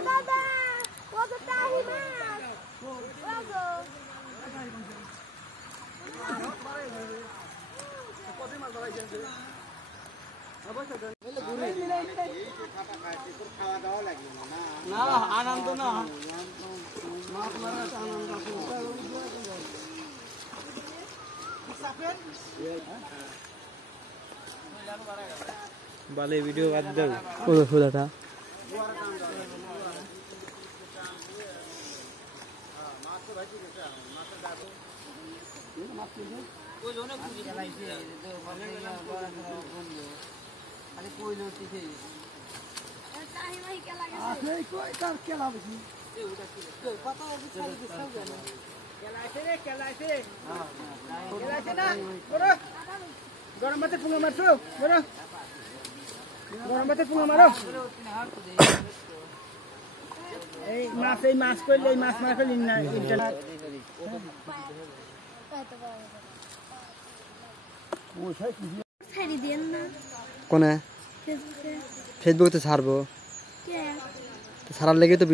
দাদা কত টাহি মাছ ওগো কত মাছ ধরাইছেন না আনন্দ না মাছ মারার আনন্দ বালে ভিডিও বাদ দাও ওই ফুলাটা গরম ভাতে পুঙ্গা মারছো বড় গরম ভাতে পুঙ্গা মারো এই মাছ কইলে এই মাছ মারা কইলি না ইন্টারনেট ছাড়ি দেন না কোনে ফেসবুকে তো ছাড়বো ছাড়ার লেগে তো